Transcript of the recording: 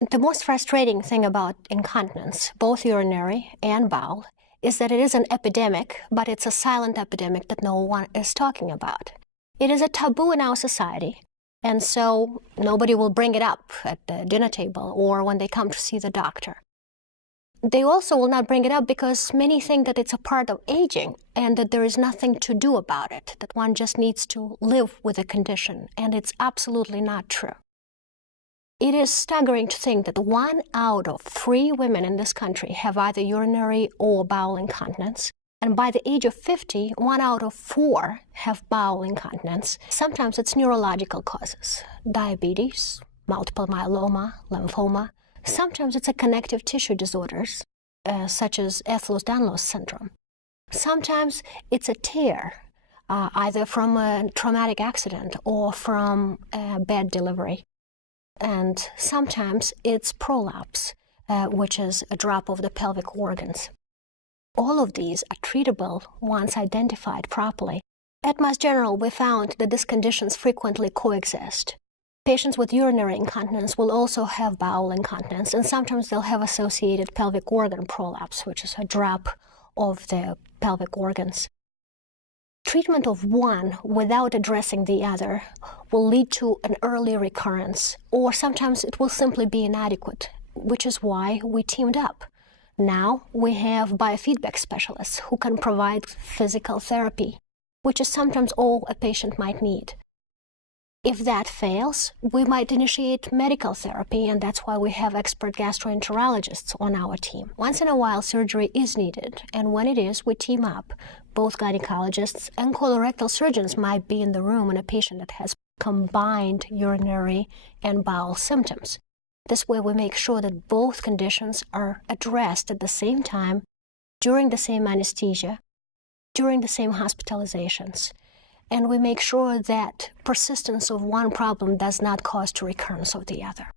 The most frustrating thing about incontinence, both urinary and bowel, is that it is an epidemic, but it's a silent epidemic that no one is talking about. It is a taboo in our society, and so nobody will bring it up at the dinner table or when they come to see the doctor. They also will not bring it up because many think that it's a part of aging and that there is nothing to do about it, that one just needs to live with the condition, and it's absolutely not true. It is staggering to think that 1 out of 3 women in this country have either urinary or bowel incontinence, and by the age of 50, 1 out of 4 have bowel incontinence. Sometimes it's neurological causes, diabetes, multiple myeloma, lymphoma. Sometimes it's a connective tissue disorders, such as Ehlers-Danlos syndrome. Sometimes it's a tear, either from a traumatic accident or from a bad delivery. And sometimes it's prolapse, which is a drop of the pelvic organs. All of these are treatable once identified properly. At Mass General, we found that these conditions frequently coexist. Patients with urinary incontinence will also have bowel incontinence, and sometimes they'll have associated pelvic organ prolapse, which is a drop of the pelvic organs. Treatment of one without addressing the other will lead to an early recurrence, or sometimes it will simply be inadequate, which is why we teamed up. Now we have biofeedback specialists who can provide physical therapy, which is sometimes all a patient might need. If that fails, we might initiate medical therapy, and that's why we have expert gastroenterologists on our team. Once in a while, surgery is needed, and when it is, we team up. Both gynecologists and colorectal surgeons might be in the room in a patient that has combined urinary and bowel symptoms. This way, we make sure that both conditions are addressed at the same time, during the same anesthesia, during the same hospitalizations. And we make sure that persistence of one problem does not cause to recurrence of the other.